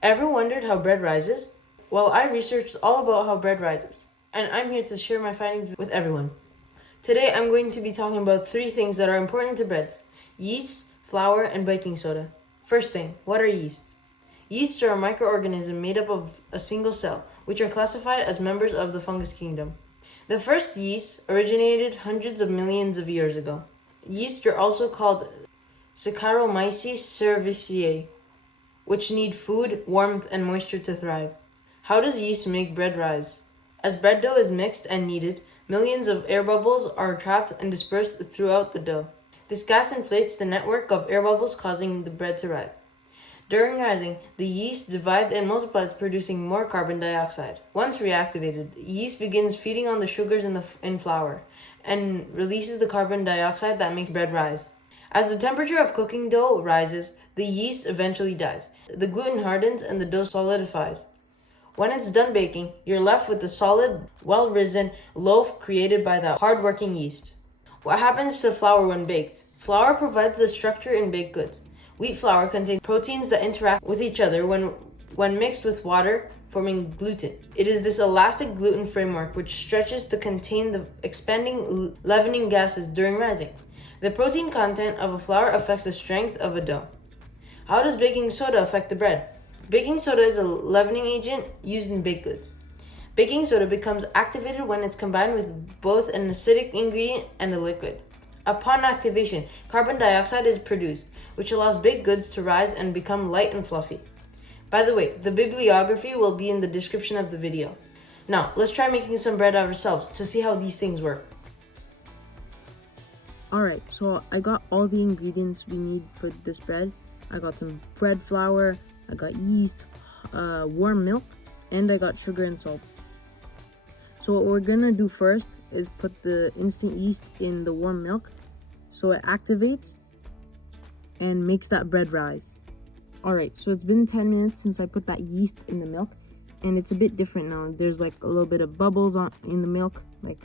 Ever wondered how bread rises? Well, I researched all about how bread rises, and I'm here to share my findings with everyone. Today, I'm going to be talking about 3 things that are important to breads: yeast, flour, and baking soda. First thing, what are yeasts? Yeasts are a microorganism made up of a single cell, which are classified as members of the fungus kingdom. The first yeast originated hundreds of millions of years ago. Yeasts are also called Saccharomyces cerevisiae, which need food, warmth, and moisture to thrive. How does yeast make bread rise? As bread dough is mixed and kneaded, millions of air bubbles are trapped and dispersed throughout the dough. This gas inflates the network of air bubbles, causing the bread to rise. During rising, the yeast divides and multiplies, producing more carbon dioxide. Once reactivated, yeast begins feeding on the sugars in flour and releases the carbon dioxide that makes bread rise. As the temperature of cooking dough rises, the yeast eventually dies. The gluten hardens and the dough solidifies. When it's done baking, you're left with the solid, well-risen loaf created by the hard-working yeast. What happens to flour when baked? Flour provides the structure in baked goods. Wheat flour contains proteins that interact with each other when mixed with water, forming gluten. It is this elastic gluten framework which stretches to contain the expanding leavening gases during rising. The protein content of a flour affects the strength of a dough. How does baking soda affect the bread? Baking soda is a leavening agent used in baked goods. Baking soda becomes activated when it's combined with both an acidic ingredient and a liquid. Upon activation, carbon dioxide is produced, which allows baked goods to rise and become light and fluffy. By the way, the bibliography will be in the description of the video. Now, let's try making some bread ourselves to see how these things work. Alright, so I got all the ingredients we need for this bread. I got some bread flour, I got yeast, warm milk, and I got sugar and salt. So what we're gonna do first is put the instant yeast in the warm milk so it activates and makes that bread rise. Alright, so it's been 10 minutes since I put that yeast in the milk, and it's a bit different now. There's like a little bit of bubbles in the milk, like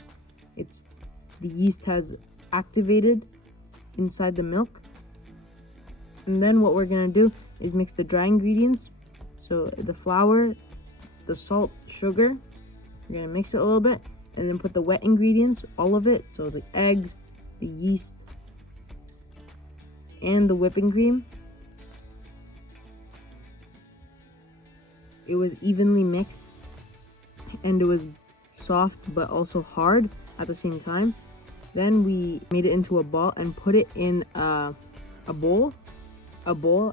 the yeast has activated inside the milk. And then what we're gonna do is mix the dry ingredients, so the flour, the salt, sugar. We're gonna mix it a little bit and then put the wet ingredients, all of it, so the eggs, the yeast, and the whipping cream. It was evenly mixed and it was soft but also hard at the same time. Then we made it into a ball and put it in a bowl,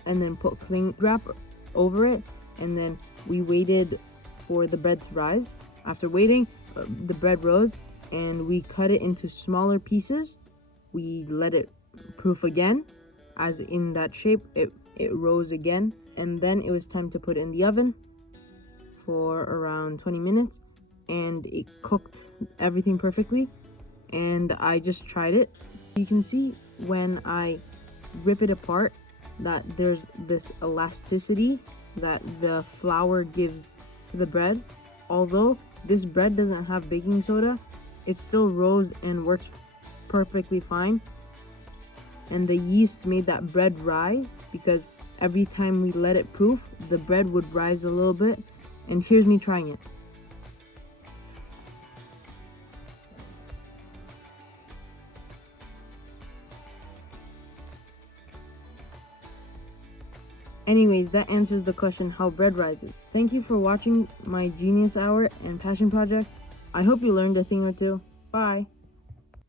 and then put cling wrap over it, and then we waited for the bread to rise. After waiting, the bread rose, and we cut it into smaller pieces. We let it proof again, as in that shape, it rose again, and then it was time to put it in the oven for around 20 minutes, and it cooked everything perfectly. And I just tried it. You can see when I rip it apart that there's this elasticity that the flour gives to the bread. Although this bread doesn't have baking soda, it still rose and works perfectly fine. And the yeast made that bread rise because every time we let it proof, the bread would rise a little bit. And here's me trying it. Anyways, that answers the question how bread rises. Thank you for watching my Genius Hour and Passion Project. I hope you learned a thing or two. Bye!